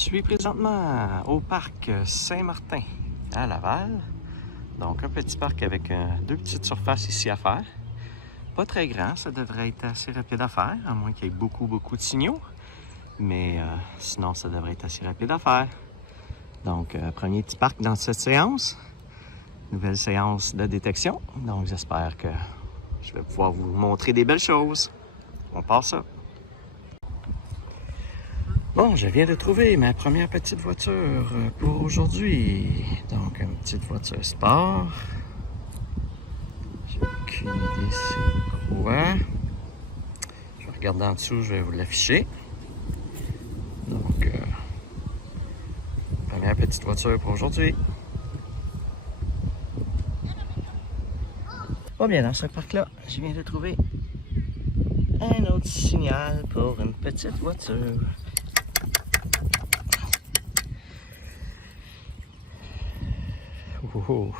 suis présentement au parc Saint-Martin à Laval. Donc un petit parc avec deux petites surfaces ici à faire. Pas très grand, ça devrait être assez rapide à faire, à moins qu'il y ait beaucoup de signaux. Mais sinon, ça devrait être assez rapide à faire. Donc, premier petit parc dans cette séance. Nouvelle séance de détection. Donc, j'espère que je vais pouvoir vous montrer des belles choses. On part ça. Bon, je viens de trouver ma première petite voiture pour aujourd'hui. Donc, une petite voiture sport. J'ai aucune idée c'est quoi. Je vais regarder en dessous, je vais vous l'afficher. Donc, première petite voiture pour aujourd'hui. Pas bien dans ce parc-là, je viens de trouver un autre signal pour une petite voiture. Oh.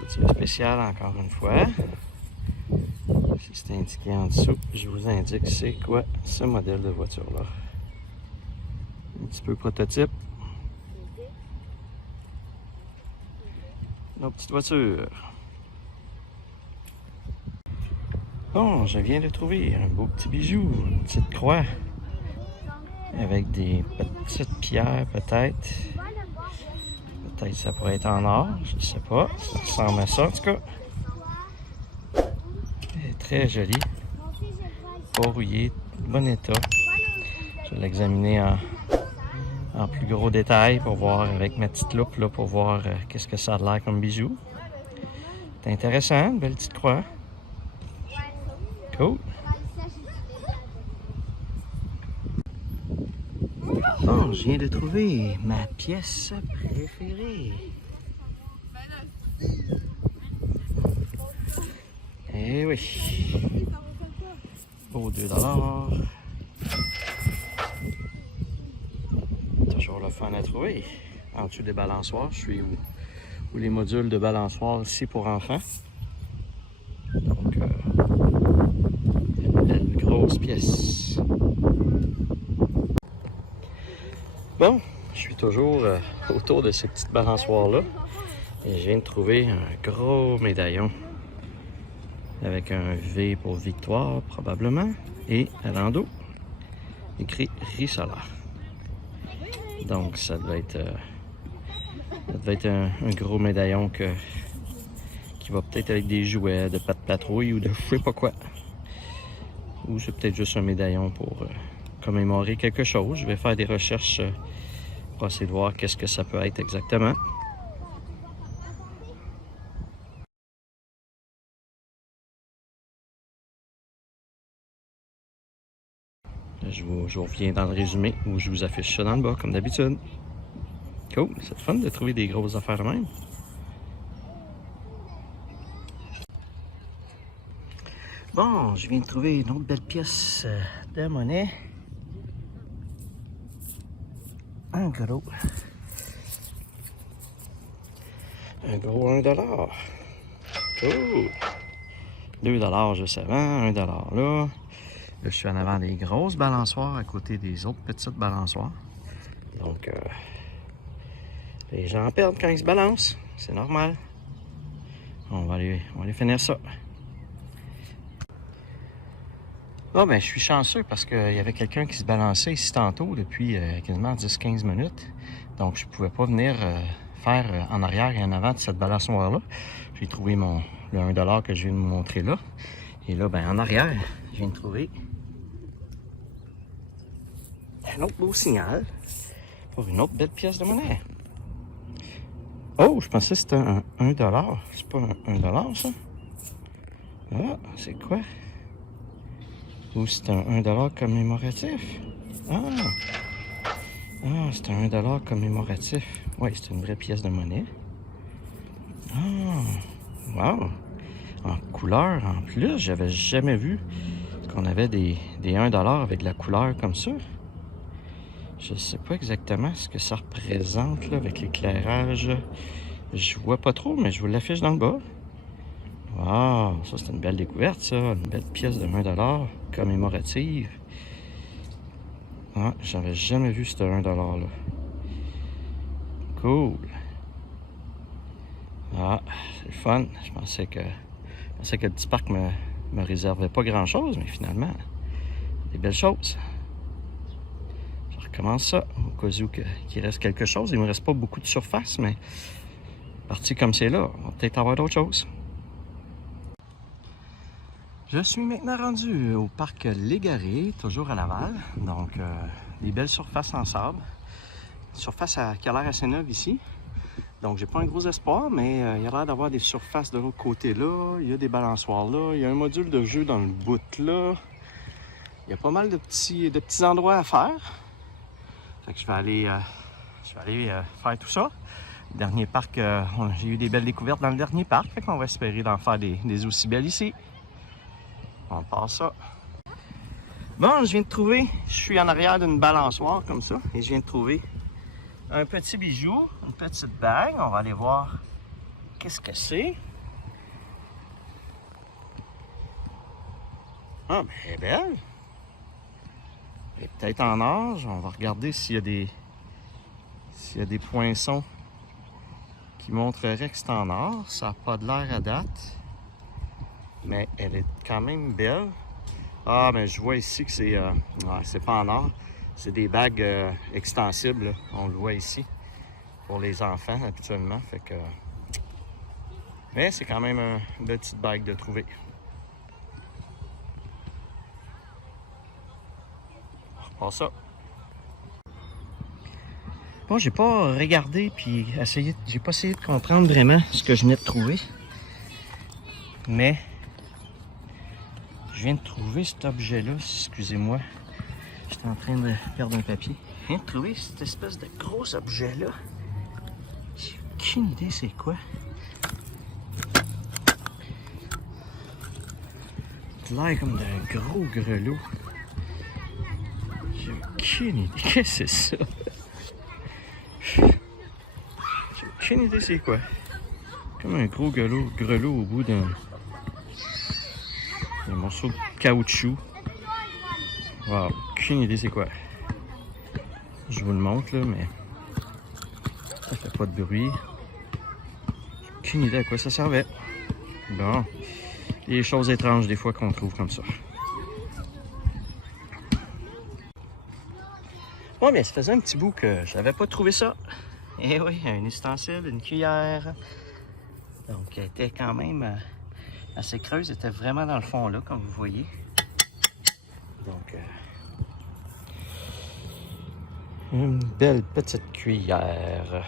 Voiture spéciale encore une fois. Si c'est indiqué en dessous, je vous indique c'est quoi ce modèle de voiture-là. Un petit peu prototype. Nos petites voitures. Bon, je viens de trouver un beau petit bijou, une petite croix. Avec des petites pierres peut-être. Peut-être ça pourrait être en or, je ne sais pas. Ça ressemble à ça en tout cas. Elle est très jolie. Pas rouillée, bon état. Je vais l'examiner en plus gros détail pour voir avec ma petite loupe là, pour voir qu'est-ce que ça a l'air comme bijou. C'est intéressant, une belle petite croix. Cool. Bon, je viens de trouver ma pièce préférée. Eh oui. Pour 2 $. Toujours le fun à trouver. En dessous des balançoires, je suis où les modules de balançoire ici pour enfants. Donc, une grosse pièce. Bon, je suis toujours autour de ces petites balançoires-là. Et je viens de trouver un gros médaillon. Avec un V pour victoire, probablement. Et à l'endos, écrit Risala. Donc, ça devait être un gros médaillon qui va peut-être avec des jouets de patte patrouille ou de je sais pas quoi. Ou c'est peut-être juste un médaillon pour commémorer quelque chose. Je vais faire des recherches pour essayer de voir qu'est-ce que ça peut être exactement. Je vous reviens dans le résumé où je vous affiche ça dans le bas, comme d'habitude. Cool, c'est fun de trouver des grosses affaires même. Bon, je viens de trouver une autre belle pièce de monnaie. Un gros 1 $. Cool. 2 $ juste avant, 1 $ là. Là, je suis en avant des grosses balançoires à côté des autres petites balançoires. Donc, les gens perdent quand ils se balancent. C'est normal. On va aller finir ça. Bon, ben, je suis chanceux parce qu'il y avait quelqu'un qui se balançait ici tantôt depuis quasiment 10-15 minutes. Donc, je ne pouvais pas venir faire en arrière et en avant de cette balançoire-là. J'ai trouvé le 1 $ que je viens de vous montrer là. Et là, ben, en arrière, je viens de trouver un autre beau signal pour une autre belle pièce de monnaie. Oh, je pensais que c'était un 1 $. C'est pas un 1 $, ça? Ah, c'est quoi? Ou c'est un 1 $ commémoratif? Ah! Ah, c'est un 1 $ commémoratif. Oui, c'est une vraie pièce de monnaie. Ah! Wow! En couleur, en plus, j'avais jamais vu qu'on avait des 1 $ avec de la couleur comme ça. Je sais pas exactement ce que ça représente là, avec l'éclairage. Je vois pas trop, mais je vous l'affiche dans le bas. Wow, ça c'est une belle découverte, ça. Une belle pièce de 1 $ commémorative. Ah, j'avais jamais vu ce 1$ là. Cool. Ah, c'est le fun. Je pensais que le petit parc me réservait pas grand-chose, mais finalement, des belles choses. Je recommence ça, au cas où qu'il reste quelque chose. Il me reste pas beaucoup de surface, mais parti comme c'est là, on va peut-être avoir d'autres choses. Je suis maintenant rendu au parc Légaré, toujours à Laval. Donc, des belles surfaces en sable. Surface qui a l'air assez neuve ici. Donc, j'ai pas un gros espoir, mais il y a l'air d'avoir des surfaces de l'autre côté là. Il y a des balançoires là. Il y a un module de jeu dans le bout là. Il y a pas mal de petits endroits à faire. Fait que je vais aller faire tout ça. Le dernier parc, j'ai eu des belles découvertes dans le dernier parc. Fait qu'on va espérer d'en faire des aussi belles ici. On passe ça. Bon, je viens de trouver, je suis en arrière d'une balançoire comme ça, et je viens de trouver un petit bijou, une petite bague. On va aller voir qu'est-ce que c'est. Ah, ben, elle est belle. Elle est peut-être en or. On va regarder s'il y a des poinçons qui montreraient que c'est en or. Ça n'a pas de l'air à date, mais elle est quand même belle. Ah, mais je vois ici que c'est pas en or. C'est des bagues extensibles, là. On le voit ici, pour les enfants habituellement. Fait que... Mais c'est quand même une belle petite bague de trouver. On repasse ça. Bon, j'ai pas regardé puis j'ai pas essayé de comprendre vraiment ce que je venais de trouver. Mais je viens de trouver cet objet-là, excusez-moi. J'étais en train de perdre un papier. Je viens de trouver cette espèce de gros objet-là. J'ai aucune idée c'est quoi. Ça a l'air comme d'un gros grelot. J'ai aucune idée. Qu'est-ce que c'est ça? J'ai aucune idée c'est quoi. Comme un gros grelot au bout d'un morceau de caoutchouc. Wow, aucune idée c'est quoi. Je vous le montre là, mais ça fait pas de bruit. J'ai aucune idée à quoi ça servait. Bon, les choses étranges des fois qu'on trouve comme ça. Bon, bien, ça faisait un petit bout que j'avais pas trouvé ça. Eh oui, un ustensile, une cuillère. Donc, elle était quand même assez creuse. Elle était vraiment dans le fond là, comme vous voyez. Donc, une belle petite cuillère.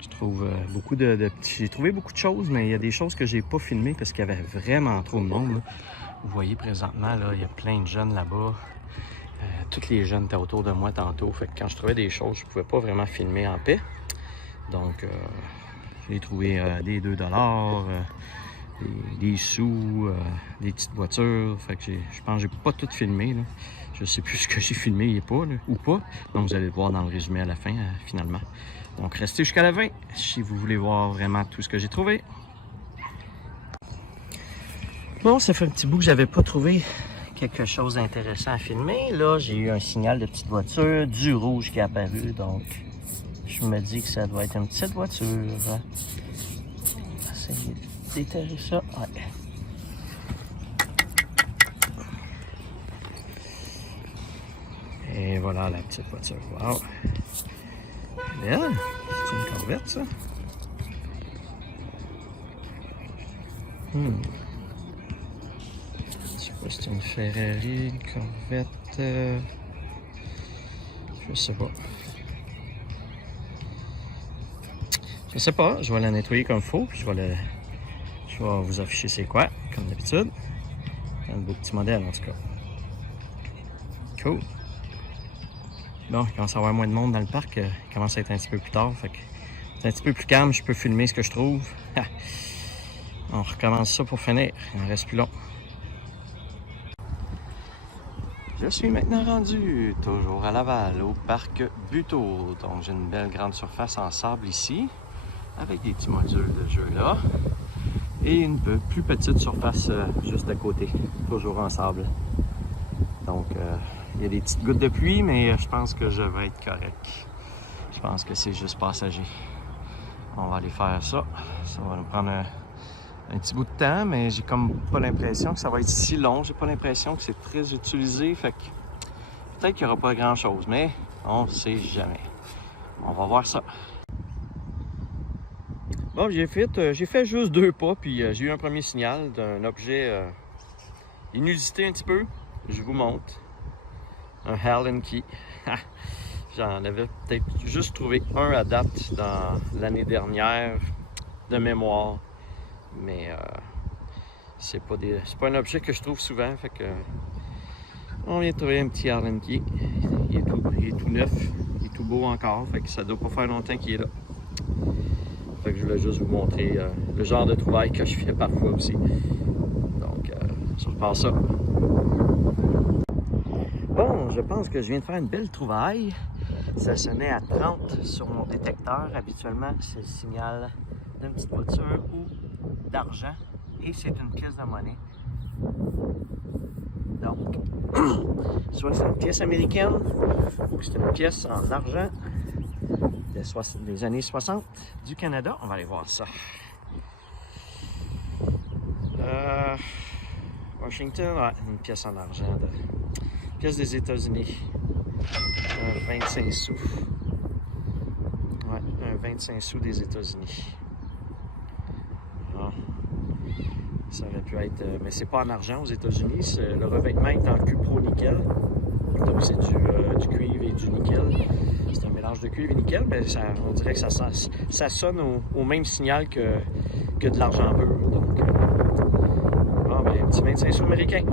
Je trouve beaucoup de petits... J'ai trouvé beaucoup de choses, mais il y a des choses que j'ai pas filmées parce qu'il y avait vraiment trop de monde. Là. Vous voyez présentement, là, il y a plein de jeunes là-bas. Tous les jeunes étaient autour de moi tantôt. Fait que quand je trouvais des choses, je pouvais pas vraiment filmer en paix. Donc, j'ai trouvé des 2$, des sous, des petites voitures. Fait que je pense que j'ai pas tout filmé. Là. Je sais plus ce que j'ai filmé et pas, là, ou pas. Donc, vous allez le voir dans le résumé à la fin, finalement. Donc, restez jusqu'à la fin si vous voulez voir vraiment tout ce que j'ai trouvé. Bon, ça fait un petit bout que j'avais pas trouvé quelque chose d'intéressant à filmer. Là, j'ai eu un signal de petite voiture, du rouge qui est apparu. Donc, je me dis que ça doit être une petite voiture. On va essayer de déterrer ça. Ouais. Et voilà la petite voiture. Wow! Belle! C'est une Corvette, ça? Je sais pas si c'est une Ferrari, une Corvette... Je sais pas. Je sais pas, je vais la nettoyer comme il faut, puis je vais vous afficher c'est quoi, comme d'habitude. Un beau petit modèle en tout cas. Cool. Bon, il commence à y avoir moins de monde dans le parc, il commence à être un petit peu plus tard, fait que c'est un petit peu plus calme, je peux filmer ce que je trouve. On recommence ça pour finir, il en reste plus long. Je suis maintenant rendu, toujours à Laval, au parc Buteau. Donc j'ai une belle grande surface en sable ici, avec des petits modules de jeu là. Et une plus petite surface juste à côté, toujours en sable. Donc, il y a des petites gouttes de pluie, mais je pense que je vais être correct. Je pense que c'est juste passager. On va aller faire ça. Ça va nous prendre un petit bout de temps, mais j'ai comme pas l'impression que ça va être si long. J'ai pas l'impression que c'est très utilisé, fait que peut-être qu'il n'y aura pas grand-chose, mais on sait jamais. On va voir ça. Bon, j'ai fait juste 2 pas, puis j'ai eu un premier signal d'un objet inusité un petit peu. Je vous montre. Un Allen Key. J'en avais peut-être juste trouvé un à date dans l'année dernière de mémoire. Mais c'est pas un objet que je trouve souvent. Fait que on vient de trouver un petit Allen Key. Il est tout neuf. Il est tout beau encore. Fait que ça doit pas faire longtemps qu'il est là. Fait que je voulais juste vous montrer le genre de trouvailles que je fais parfois aussi. Donc, je repars ça. Bon, je pense que je viens de faire une belle trouvaille. Ça sonnait à 30 sur mon détecteur. Habituellement, c'est le signal d'une petite voiture ou d'argent. Et c'est une pièce de monnaie. Donc, soit c'est une pièce américaine ou c'est une pièce en argent des années 60 du Canada. On va aller voir ça. Washington, ouais, une pièce en argent. Pièce des États-Unis. 25 sous. Ouais, un 25 sous des États-Unis. Ah. Ça aurait pu être... mais c'est pas en argent aux États-Unis. Le revêtement est en cupro-nickel. Donc c'est du cuivre et du nickel. C'est un mélange de cuivre et nickel, mais on dirait que ça sonne au même signal que de l'argent pur. Donc, ben, un petit 25 sous américain.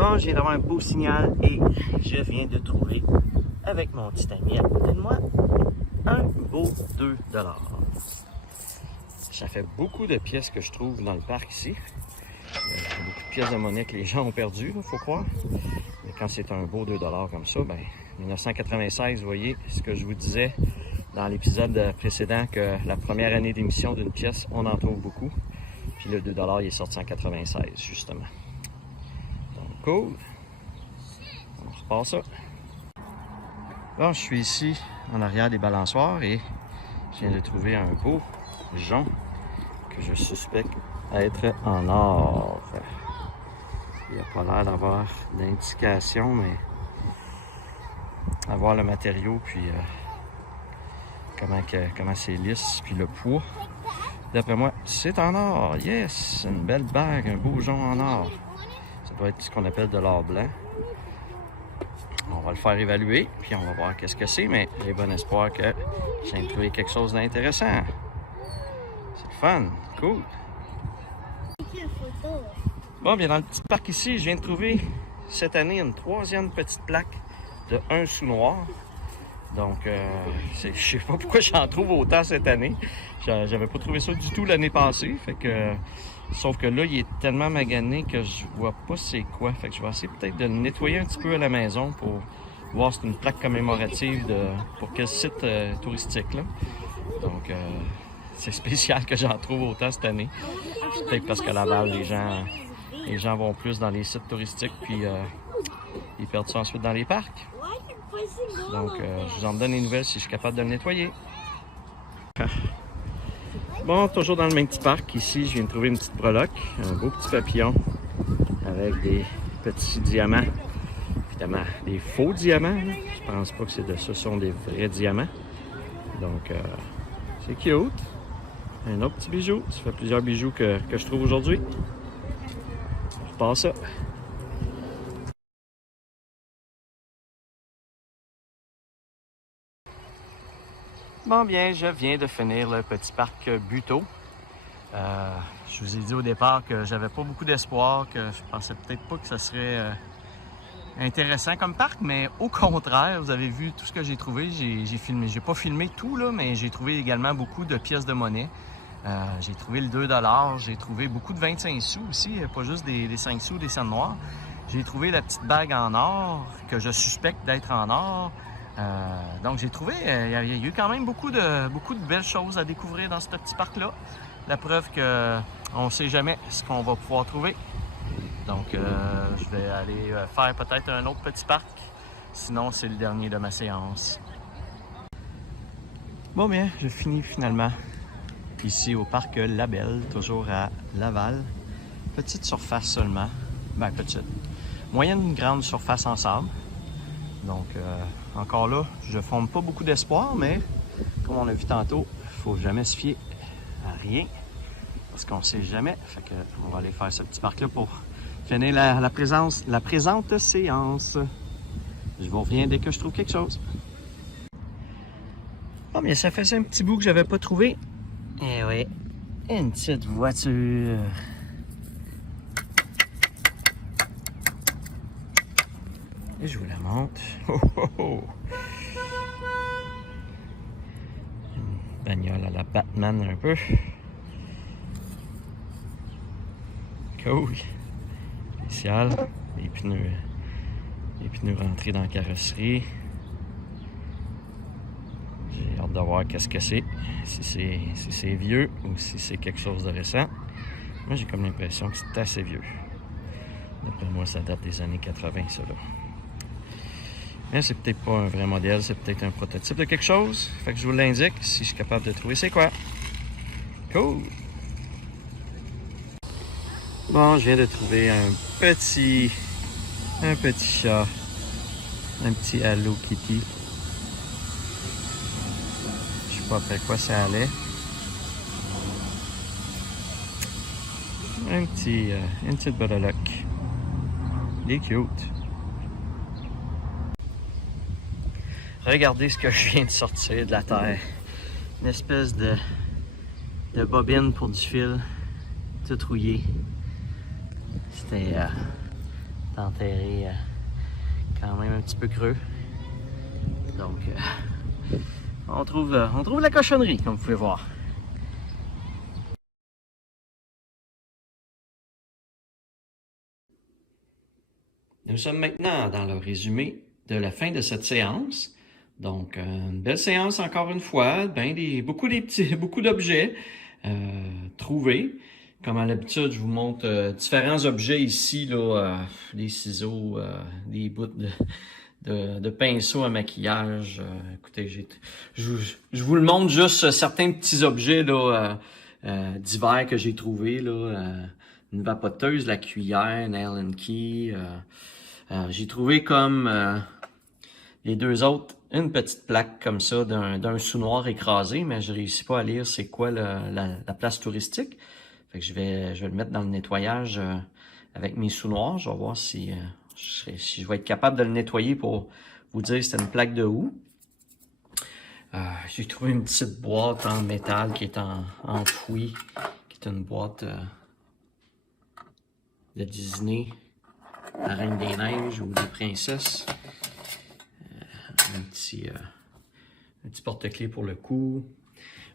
Bon, je viens d'avoir un beau signal et je viens de trouver, avec mon petit ami à côté de moi, un beau 2 $. Ça fait beaucoup de pièces que je trouve dans le parc ici. Il y a beaucoup de pièces de monnaie que les gens ont perdues, il faut croire. Mais quand c'est un beau 2 $ comme ça, ben 1996, vous voyez ce que je vous disais dans l'épisode précédent, que la première année d'émission d'une pièce, on en trouve beaucoup. Puis le 2 $, il est sorti en 96, justement. Donc, cool. On repart ça. Bon, je suis ici, en arrière des balançoires, et je viens de trouver un beau jonc que je suspecte être en or. Il n'y a pas l'air d'avoir d'indication, mais à voir le matériau, puis comment c'est lisse, puis le poids. D'après moi, c'est en or. Yes! Une belle bague, un beau jonc en or. Ça doit être ce qu'on appelle de l'or blanc. On va le faire évaluer, puis on va voir qu'est-ce que c'est, mais j'ai bon espoir que je viens de trouver quelque chose d'intéressant. C'est le fun, cool. Bon, bien dans le petit parc ici, je viens de trouver cette année une 3e petite plaque de 1 sou noir. Donc, je sais pas pourquoi j'en trouve autant cette année. J'avais pas trouvé ça du tout l'année passée, fait que... Sauf que là, il est tellement magané que je vois pas c'est quoi. Fait que je vais essayer peut-être de le nettoyer un petit peu à la maison pour voir si c'est une plaque commémorative pour quel site touristique là. Donc c'est spécial que j'en trouve autant cette année. Peut-être parce qu'à Laval, les gens vont plus dans les sites touristiques, puis ils perdent ça ensuite dans les parcs. Donc je vous en donne des nouvelles si je suis capable de le nettoyer. Bon, toujours dans le même petit parc, ici, je viens de trouver une petite breloque, un beau petit papillon avec des petits diamants. Évidemment, des faux diamants. Là. Je pense pas que ce sont des vrais diamants. Donc, c'est cute. Un autre petit bijou. Ça fait plusieurs bijoux que je trouve aujourd'hui. Je repars ça. Bon bien, je viens de finir le petit parc Buteau. Je vous ai dit au départ que j'avais pas beaucoup d'espoir, que je pensais peut-être pas que ça serait intéressant comme parc, mais au contraire, vous avez vu tout ce que j'ai trouvé. J'ai filmé, j'ai pas filmé tout là, mais j'ai trouvé également beaucoup de pièces de monnaie. J'ai trouvé le 2 $, j'ai trouvé beaucoup de 25 sous aussi, pas juste des 5 sous, des cents noirs. J'ai trouvé la petite bague en or, que je suspecte d'être en or. Donc j'ai trouvé, il y a eu quand même beaucoup de belles choses à découvrir dans ce petit parc-là. La preuve qu'on ne sait jamais ce qu'on va pouvoir trouver. Donc, je vais aller faire peut-être un autre petit parc. Sinon, c'est le dernier de ma séance. Bon bien, je finis finalement ici au parc Labelle, toujours à Laval. Petite surface seulement. Ben, petite. Moyenne grande surface en sable. Donc, encore là, je ne fonde pas beaucoup d'espoir, mais comme on a vu tantôt, il ne faut jamais se fier à rien. Parce qu'on ne sait jamais. Fait que on va aller faire ce petit parc-là pour finir la présente séance. Je vous reviens dès que je trouve quelque chose. Oh, mais ça faisait un petit bout que j'avais pas trouvé. Eh oui, une petite voiture. Et je vous la montre. Oh, oh, oh. Une bagnole à la Batman un peu. Cool. Spécial. Les pneus rentrés dans la carrosserie. J'ai hâte de voir qu'est-ce que c'est. Si c'est vieux ou si c'est quelque chose de récent. Moi, j'ai comme l'impression que c'est assez vieux. D'après moi, ça date des années 80, ça là. Mais c'est peut-être pas un vrai modèle, c'est peut-être un prototype de quelque chose. Fait que je vous l'indique si je suis capable de trouver c'est quoi. Cool! Bon, je viens de trouver un petit chat. Un petit Hello Kitty. Je sais pas après quoi ça allait. Une petite botoloque. Il est cute. Regardez ce que je viens de sortir de la terre. Une espèce de bobine pour du fil, tout rouillé. C'était enterré quand même un petit peu creux. Donc, on trouve la cochonnerie, comme vous pouvez voir. Nous sommes maintenant dans le résumé de la fin de cette séance. Donc, une belle séance encore une fois, beaucoup d'objets trouvés. Comme à l'habitude, je vous montre différents objets ici, là, des ciseaux, des bouts de pinceau à maquillage. Écoutez, je vous le montre juste certains petits objets là, divers que j'ai trouvés. Une vapoteuse, la cuillère, une Allen Key. J'ai trouvé comme les deux autres, une petite plaque comme ça d'un sous-noir écrasé, mais je réussis pas à lire c'est quoi la place touristique. Fait que je vais le mettre dans le nettoyage avec mes sous-noirs. Je vais voir si je vais être capable de le nettoyer pour vous dire c'était une plaque de où. J'ai trouvé une petite boîte en métal qui est enfouie, qui est une boîte de Disney, la Reine des Neiges ou des Princesses. Un petit porte-clés pour le cou.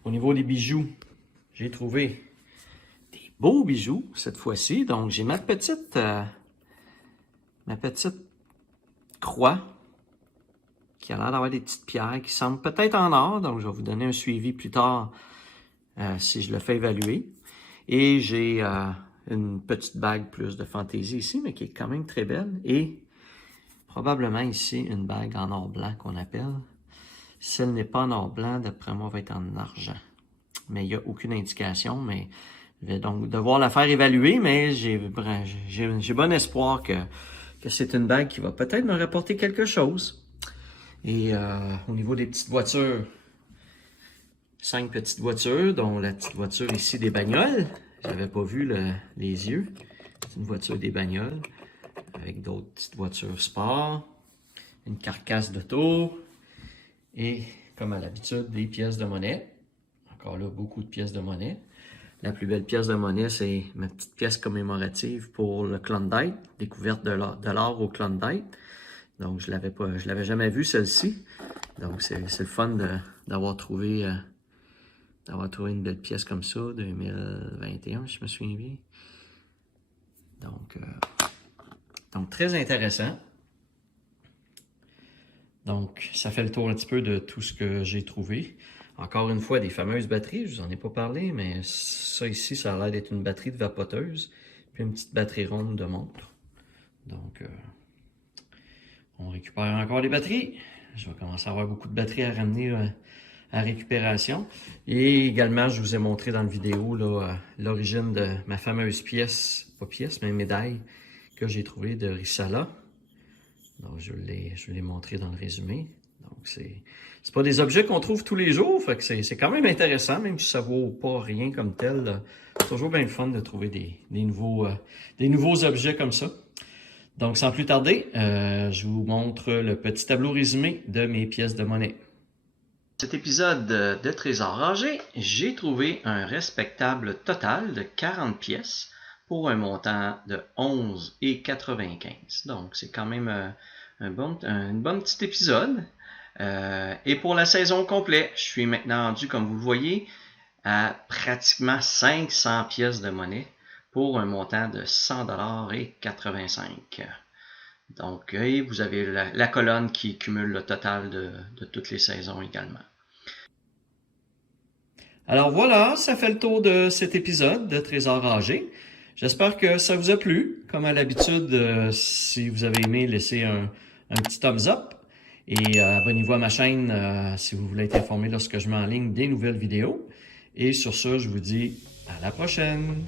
Au niveau des bijoux, j'ai trouvé des beaux bijoux cette fois-ci. Donc, j'ai ma petite croix qui a l'air d'avoir des petites pierres qui semblent peut-être en or. Donc, je vais vous donner un suivi plus tard si je le fais évaluer. Et j'ai une petite bague plus de fantaisie ici, mais qui est quand même très belle. Et probablement ici, une bague en or blanc qu'on appelle. Si elle n'est pas en or blanc, d'après moi, elle va être en argent. Mais il n'y a aucune indication, mais je vais donc devoir la faire évaluer, mais j'ai bon espoir que c'est une bague qui va peut-être me rapporter quelque chose. Et au niveau des petites voitures, 5 petites voitures, dont la petite voiture ici des bagnoles. J'avais pas vu les yeux. C'est une voiture des bagnoles, avec d'autres petites voitures sport, une carcasse d'auto, et comme à l'habitude, des pièces de monnaie. Encore là, beaucoup de pièces de monnaie. La plus belle pièce de monnaie, c'est ma petite pièce commémorative pour le Klondike, découverte de l'or au Klondike. Donc, je l'avais jamais vue, celle-ci. Donc, c'est le fun d'avoir trouvé une belle pièce comme ça, 2021, si je me souviens bien. Donc très intéressant. Donc, ça fait le tour un petit peu de tout ce que j'ai trouvé. Encore une fois, des fameuses batteries, je vous en ai pas parlé, mais ça ici, ça a l'air d'être une batterie de vapoteuse. puis une petite batterie ronde de montre. Donc, on récupère encore les batteries. Je vais commencer à avoir beaucoup de batteries à ramener à récupération. Et également, je vous ai montré dans la vidéo l'origine de ma fameuse pièce, pas pièce, mais médaille que j'ai trouvée de Rissala. Donc, je l'ai montré dans le résumé. Donc, c'est pas des objets qu'on trouve tous les jours, fait que c'est quand même intéressant, même si ça vaut pas rien comme tel. C'est toujours bien le fun de trouver des nouveaux objets comme ça. Donc, sans plus tarder, je vous montre le petit tableau résumé de mes pièces de monnaie. Cet épisode de Trésor rangé, j'ai trouvé un respectable total de 40 pièces pour un montant de 11,95. Donc, c'est quand même un bon petit épisode. Et pour la saison complète, je suis maintenant rendu, comme vous le voyez, à pratiquement 500 pièces de monnaie pour un montant de 100,85 $. Donc, vous avez la colonne qui cumule le total de toutes les saisons également. Alors voilà, ça fait le tour de cet épisode de Trésor rangé. J'espère que ça vous a plu. Comme à l'habitude, si vous avez aimé, laissez un petit thumbs up. Et abonnez-vous à ma chaîne si vous voulez être informé lorsque je mets en ligne des nouvelles vidéos. Et sur ce, je vous dis à la prochaine!